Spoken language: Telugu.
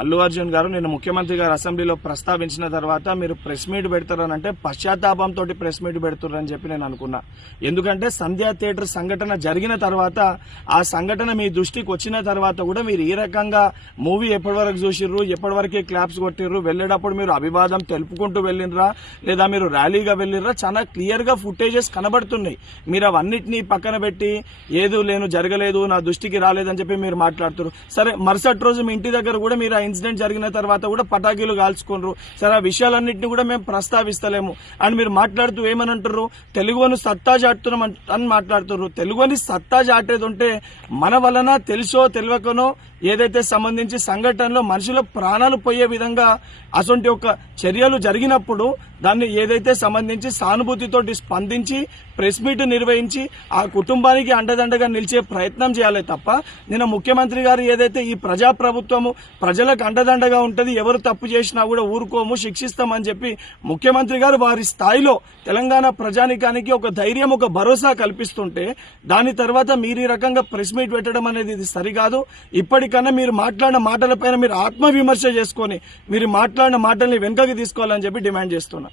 అల్లు అర్జున్ గారు నిన్న ముఖ్యమంత్రి గారు అసెంబ్లీలో ప్రస్తావించిన తర్వాత మీరు ప్రెస్ మీట్ పెడతారని అంటే పశ్చాత్తాపంతో ప్రెస్ మీట్ పెడుతున్నారని చెప్పి నేను అనుకున్నా. ఎందుకంటే సంధ్యా థియేటర్ సంఘటన జరిగిన తర్వాత ఆ సంఘటన మీ దృష్టికి వచ్చిన తర్వాత కూడా మీరు ఈ రకంగా మూవీ ఎప్పటి వరకు చూసిర్రు ఎప్పటి వరకే క్లాప్స్ కొట్టిర్రు వెళ్ళేటప్పుడు మీరు అభివాదం తెలుపుకుంటూ వెళ్ళినరా లేదా మీరు ర్యాలీగా వెళ్ళిర్రా చాలా క్లియర్గా ఫుటేజెస్ కనబడుతున్నాయి. మీరు అవన్నిటినీ పక్కన పెట్టి ఏదో లేను జరగలేదు నా దృష్టికి రాలేదని చెప్పి మీరు మాట్లాడుతున్నారు సరే మరుసటి రోజు మీ ఇంటి దగ్గర కూడా మీరు ఇన్సిడెంట్ జరిగిన తర్వాత కూడా పటాకీలు కాల్చుకున్నారు. సరే ఆ విషయాలన్నింటినీ కూడా మేము ప్రస్తావిస్తలేము. అండ్ మీరు మాట్లాడుతూ ఏమని అంటారు తెలుగును సత్తా చాటుతున్నాం అని మాట్లాడుతున్నారు తెలుగుని సత్తా చాటేది ఉంటే మన వలన తెలుసో తెలియకనో ఏదైతే సంబంధించి సంఘటనలో మనుషుల ప్రాణాలు పోయే విధంగా అటువంటి ఒక చర్యలు జరిగినప్పుడు దాన్ని ఏదైతే సంబంధించి సానుభూతితోటి స్పందించి ప్రెస్ మీట్ నిర్వహించి ఆ కుటుంబానికి అండదండగా నిలిచే ప్రయత్నం చేయాలి తప్ప నిన్న ముఖ్యమంత్రి గారు ఏదైతే ఈ ప్రజా ప్రభుత్వము ప్రజలకు అండదండగా ఉంటుంది ఎవరు తప్పు చేసినా కూడా ఊరుకోము శిక్షిస్తామని చెప్పి ముఖ్యమంత్రి గారు వారి స్థాయిలో తెలంగాణ ప్రజానికానికి ఒక ధైర్యం ఒక భరోసా కల్పిస్తుంటే దాని తర్వాత మీరు ఈ రకంగా ప్రెస్ మీట్ పెట్టడం అనేది ఇది సరికాదు. ఇప్పటి ఇప్పటికన్నా మీరు మాట్లాడిన మాటలపైన మీరు ఆత్మవిమర్శ చేసుకొని మీరు మాట్లాడిన మాటల్ని వెనుకకి తీసుకోవాలని చెప్పి డిమాండ్ చేస్తున్నా.